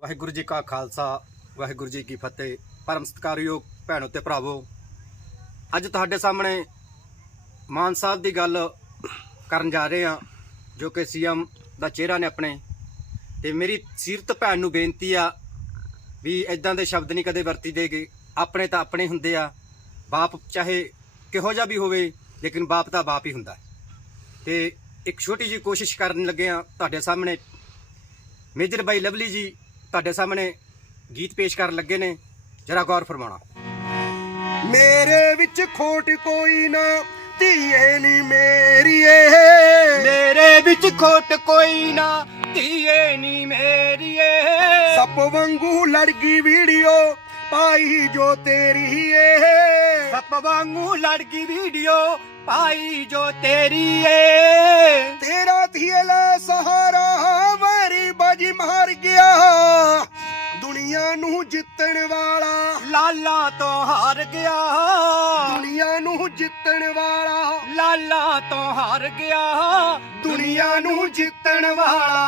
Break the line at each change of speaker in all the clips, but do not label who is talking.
ਵਾਹਿਗੁਰੂ ਜੀ ਕਾ ਖਾਲਸਾ ਵਾਹਿਗੁਰੂ ਜੀ ਕੀ ਫਤਿਹ। ਪਰਮ ਸਤਿਕਾਰਯੋਗ ਭੈਣੋ ਤੇ ਭਰਾਵੋ, ਅੱਜ ਤੁਹਾਡੇ ਸਾਹਮਣੇ ਮਾਨ ਸਾਹਿਬ ਦੀ ਗੱਲ ਕਰਨ ਜਾ ਰਹੇ ਹਾਂ, ਜੋ ਕਿ ਸੀਐਮ ਦਾ ਚਿਹਰਾ ਨੇ ਆਪਣੇ। ਤੇ ਮੇਰੀ ਸੀਰਤ ਭੈਣ ਨੂੰ ਬੇਨਤੀ ਆ ਵੀ ਇਦਾਂ ਦੇ ਸ਼ਬਦ ਨਹੀਂ ਕਦੇ ਵਰਤੀ ਦੇਗੇ। ਆਪਣੇ ਤਾਂ ਆਪਣੇ ਹੁੰਦੇ ਆ, ਬਾਪ ਚਾਹੇ ਕਿਹੋ ਜਿਹਾ ਵੀ ਹੋਵੇ, ਲੇਕਿਨ ਬਾਪ ਤਾਂ ਬਾਪ ਹੀ ਹੁੰਦਾ। ਤੇ ਇੱਕ ਛੋਟੀ ਜਿਹੀ ਕੋਸ਼ਿਸ਼ ਕਰਨ ਲੱਗੇ ਆ ਤੁਹਾਡੇ ਸਾਹਮਣੇ। ਮੇਜਰ ਬਾਈ ਲਵਲੀ ਜੀ ਤੁਹਾਡੇ ਸਾਹਮਣੇ ਗੀਤ ਪੇਸ਼ ਕਰਨ ਲੱਗੇ ਨੇ, ਜਰਾ ਗੌਰ ਫਰਮਾਉਣਾ।
ਮੇਰੇ ਵਿੱਚ ਖੋਟ ਕੋਈ ਨਾ ਧੀਏ ਨੀ ਮੇਰੀਏ,
ਮੇਰੇ ਵਿੱਚ ਖੋਟ ਕੋਈ ਨਾ ਧੀਏ ਨੀ ਮੇਰੀਏ,
ਸੱਪ ਵਾਂਗੂ ਲੜਕੀ ਵੀਡੀਓ ਪਾਈ ਜੋ ਤੇਰੀ ਏ,
ਸੱਪ ਵਾਂਗੂ ਲੜਕੀ ਵੀਡੀਓ ਪਾਈ ਜੋ ਤੇਰੀ ਏ।
ਤੇਰਾ ਧੀਏ ਲੈ ਸਹਾਰਾ ਵੈਰੀ ਬਾਜੀ ਮਾਰ ਗਿਆ, ਦੁਨੀਆ ਨੂੰ ਜਿੱਤਣ ਵਾਲਾ
ਲਾਲਾ ਤੋਂ ਹਾਰ ਗਿਆ,
ਦੁਨੀਆ ਨੂੰ ਜਿੱਤਣ ਵਾਲਾ
ਲਾਲਾ ਤੋਂ ਹਾਰ ਗਿਆ,
ਦੁਨੀਆ ਨੂੰ ਜਿੱਤਣ ਵਾਲਾ।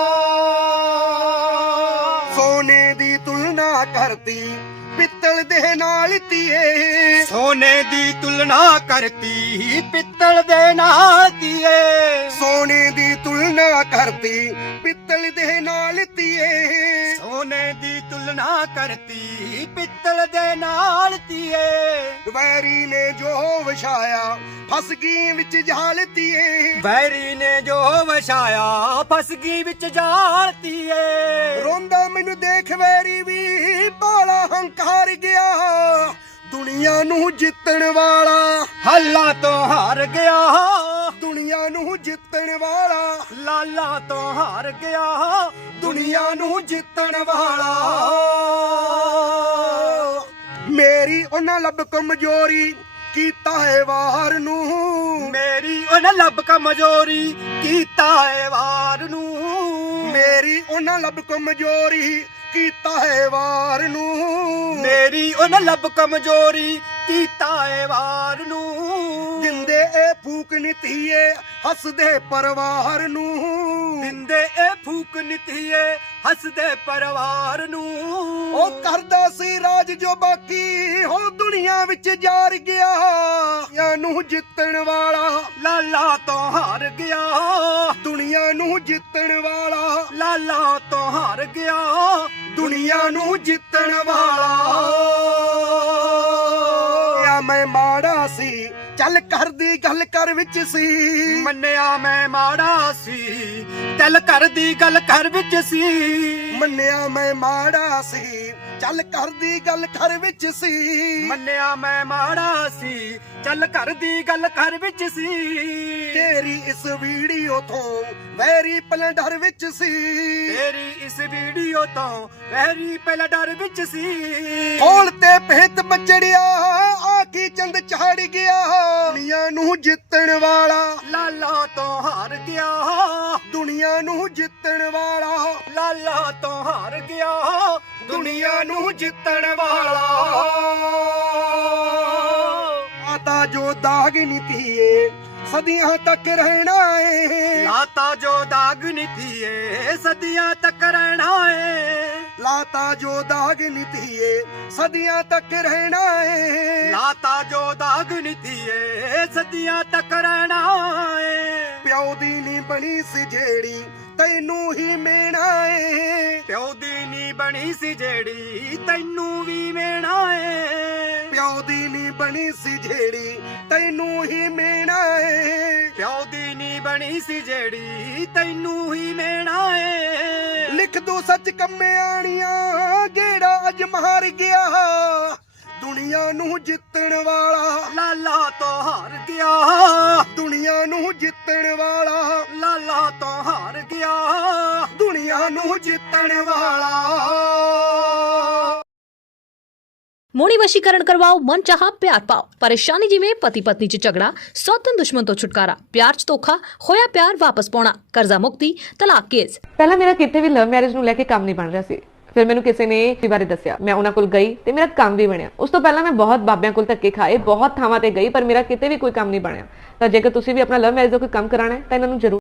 ਸੋਨੇ ਦੀ ਤੁਲਨਾ ਕਰਤੀ ਪਿੱਤਲ ਦੇ ਨਾਲ ਧੀਏ,
ਸੋਨੇ ਦੀ ਤੁਲਨਾ ਕਰਤੀ ਪਿੱਤਲ ਦੇ ਨਾਲ ਧੀਏ,
ਸੋਨੇ ਦੀ ਤੁਲਨਾ ਕਰਤੀ ਪਿੱਤਲ ਦੇ ਨਾਲ ਧੀਏ,
ਸੋਨੇ ਦੀ ਤੁਲਨਾ ਕਰਤੀ ਪਿੱਤਲ ਦੇ ਨਾਲ ਧੀਏ।
ਵੈਰੀ ਨੇ ਜੋ ਵਿਛਾਇਆ ਫਸ ਗਈ ਵਿੱਚ ਜਾਲ ਧੀਏ,
ਵੈਰੀ ਨੇ ਜੋ ਵਛਾਇਆ ਫਸ ਗਈ ਵਿੱਚ ਜਾਲ ਧੀਏ।
ਰੋਂਦਾ ਮੈਨੂੰ ਦੇਖ ਵੈਰੀ ਵੀ ਬਾਲਾ ਹੰਕਾਰ ਗਿਆ, ਦੁਨੀਆ ਨੂੰ ਜਿੱਤਣ ਵਾਲਾ
ਹੱਲਾ ਤੋਂ ਹਾਰ ਗਿਆ,
ਦੁਨੀਆ ਨੂੰ ਜਿੱਤਣ ਵਾਲਾ
ਲਾਲਾ ਤੋਂ ਹਾਰ ਗਿਆ,
ਦੁਨੀਆ ਨੂੰ ਜਿੱਤਣ ਵਾਲਾ। ਮੇਰੀ ਉਹਨਾਂ ਲੱਭ ਕਮਜ਼ੋਰੀ ਕੀਤਾ ਹੈ ਵਾਰ ਨੂੰ,
ਮੇਰੀ ਉਹਨਾਂ ਲੱਭ ਕਮਜ਼ੋਰੀ ਕੀਤਾ ਏ ਵਾਰ ਨੂੰ,
ਮੇਰੀ ਉਹਨਾਂ ਲੱਭ ਕਮਜ਼ੋਰੀ ਕੀਤਾ ਹੈ ਵਾਰ ਨੂੰ,
ਮੇਰੀ ਉਹਨਾਂ ਲੱਭ ਕਮਜ਼ੋਰੀ ਕੀਤਾ ਏ ਵਾਰ ਨੂੰ।
ਦਿੰਦੇ ਇਹ ਫੂਕ ਨਿਤੀਏ ਹੱਸਦੇ ਪਰਿਵਾਰ ਨੂੰ,
ਦਿੰਦੇ ਇਹ ਫੂਕ ਨਿਤੀਏ ਹੱਸਦੇ ਪਰਿਵਾਰ ਨੂੰ।
ਉਹ ਕਰਦਾ ਸੀ ਰਾਜ ਜੋ ਬਾਕੀ ਹੋ ਦੁਨੀਆ ਵਿੱਚ ਜਾਰ ਗਿਆ, ਦੁਨੀਆ ਨੂੰ ਜਿੱਤਣ ਵਾਲਾ
ਲਾਲਾ ਤੋਂ ਹਾਰ ਗਿਆ,
ਦੁਨੀਆ ਨੂੰ ਜਿੱਤਣ ਵਾਲਾ
ਲਾਲਾ ਤੋਂ ਹਾਰ ਗਿਆ,
ਦੁਨੀਆ ਨੂੰ ਜਿੱਤਣ ਵਾਲਾ। ਆ ਮੈਂ ਮਾੜਾ ਸੀ ਚੱਲ ਕਰਦੀ ਗੱਲ ਕਰ ਵਿੱਚ ਸੀ,
ਮੰਨਿਆ ਮੈਂ ਮਾੜਾ ਸੀ ਚੱਲ ਘਰ ਦੀ ਗੱਲ ਘਰ ਵਿੱਚ ਸੀ,
ਮੰਨਿਆ ਮੈਂ ਮਾੜਾ ਸੀ ਚੱਲ ਕਰਦੀ ਗੱਲ ਘਰ ਵਿੱਚ ਸੀ,
ਮੰਨਿਆ ਮੈਂ ਮਾੜਾ ਸੀ ਚੱਲ ਘਰ ਦੀ ਗੱਲ ਘਰ ਵਿੱਚ ਸੀ।
ਤੇਰੀ ਇਸ ਵੀਡੀਓ ਤੋਂ ਵੈਰੀ ਪਹਿਲਾਂ ਡਰ ਵਿੱਚ ਸੀ,
ਤੇਰੀ ਇਸ ਵੀਡੀਓ ਤੋਂ ਵੈਰੀ ਪਹਿਲਾਂ ਡਰ ਵਿੱਚ ਸੀ।
ਕੋਲ ਤੇ ਭੇਤ ਬਚੜਿਆ ਆ ਕੀ ਚੰਦ ਚੜ ਗਿਆ, ਦੁਨੀਆ ਨੂੰ ਜਿੱਤਣ ਵਾਲਾ
ਲਾਲਾ ਤੋਂ ਹਾਰ ਗਿਆ,
ਦੁਨੀਆ ਨੂੰ ਜਿੱਤਣ ਵਾਲਾ
ਲਾਲਾ ਤੋਂ ਹਾਰ ਗਿਆ,
ਦੁਨੀਆ ਨੂੰ ਜਿੱਤਣ ਵਾਲਾ। ਆਤਾ ਜੋ ਦਾਗ ਨੀਤੀਏ ਸਦੀਆਂ ਤੱਕ ਰਹਿਣਾ ਏ,
ਲਾਤਾ ਜੋ ਦਾਗ ਨਿਤੀਏ ਸਦੀਆਂ ਤੱਕ ਰਹਿਣਾ ਏ,
ਲਾਤਾ ਜੋ ਦਾਗ ਨੀਤੀਏ ਸਦੀਆਂ ਤੱਕ ਰਹਿਣਾ ਏ,
ਲਾਤਾ ਜੋ ਦਾਗ ਨਿਤੀਏ ਸਦੀਆਂ ਤੱਕ ਰਹਿਣਾ ਏ।
ਪਿਓ ਦੀ ਨੀ ਬਣੀ ਸੀ ਜਿਹੜੀ ਤੈਨੂੰ ਹੀ ਮੇਣਾ ਏ,
ਪਿਓ ਦੀ ਨੀ ਬਣੀ ਸੀ ਜਿਹੜੀ ਤੈਨੂੰ ਵੀ ਮੇਣਾ ਏ,
ਪਿਓ ਦੀ ਨੀ ਬਣੀ ਸੀ ਜਿਹੜੀ ਤੈਨੂੰ ਹੀ ਮੇਣਾ ਏ,
ਪਿਓ ਦੀ ਨੀ ਬਣੀ ਸੀ ਜਿਹੜੀ ਤੈਨੂੰ ਹੀ ਮੇਣਾ ਏ।
ਲਿਖ ਦੋ ਸੱਚ ਕੰਮੇ ਆਣੀਆਂ ਜਿਹੜਾ ਅੱਜ ਮਾਰ ਗਿਆ, ਦੁਨੀਆ ਨੂੰ ਜਿੱਤਣ ਵਾਲਾ
ਲਾਲਾ ਤੋਂ ਹਾਰ ਗਿਆ,
ਦੁਨੀਆ ਨੂੰ ਜਿੱਤਣ ਵਾਲਾ
ਲਾਲਾ ਤੋਂ ਹਾਰ ਗਿਆ,
ਦੁਨੀਆ ਨੂੰ ਜਿੱਤਣ ਵਾਲਾ।
ਮੋਣੀ ਵਸ਼ੀਕਰਨ ਕਰਵਾਓ, ਮਨ ਚਾਹਾ ਪਿਆਰ ਪਾਓ। ਪਰੇਸ਼ਾਨੀ ਜਿਵੇਂ ਪਤੀ ਪਤਨੀ 'ਚ ਝਗੜਾ, ਸੌਤਨ ਦੁਸ਼ਮਣ ਤੋਂ ਛੁਟਕਾਰਾ, ਪਿਆਰ 'ਚ ਧੋਖਾ, ਹੋਇਆ ਪਿਆਰ ਵਾਪਸ ਪਾਉਣਾ, ਕਰਜ਼ਾ ਮੁਕਤੀ, ਤਲਾਕ ਕੇਸ।
ਪਹਿਲਾਂ ਮੇਰਾ ਕਿਤੇ ਵੀ ਲਵ ਮੈਰਿਜ ਨੂੰ ਲੈ ਕੇ ਕੰਮ ਨਹੀਂ ਬਣ ਰਿਹਾ ਸੀ। ਫਿਰ ਮੈਨੂੰ ਕਿਸੇ ਨੇ ਇਸ ਬਾਰੇ ਦੱਸਿਆ, ਮੈਂ ਉਹਨਾਂ ਕੋਲ ਗਈ ਤੇ ਮੇਰਾ ਕੰਮ ਵੀ ਬਣਿਆ। ਉਸ ਤੋਂ ਪਹਿਲਾਂ ਮੈਂ ਬਹੁਤ ਬਾਬਿਆਂ ਕੋਲ ਧੱਕੇ ਖਾਏ, ਬਹੁਤ ਥਾਵਾਂ ਤੇ ਗਈ, ਪਰ ਮੇਰਾ ਕਿਤੇ ਵੀ ਕੋਈ ਕੰਮ ਨਹੀਂ ਬਣਿਆ। ਤਾਂ ਜੇਕਰ ਤੁਸੀਂ ਵੀ ਆਪਣਾ ਲਵ ਮੈਰਿਜ ਦਾ ਕੋਈ ਕੰਮ ਕਰਾਣਾ ਹੈ ਤਾਂ ਇਹਨਾਂ ਨੂੰ ਜ਼ਰੂਰ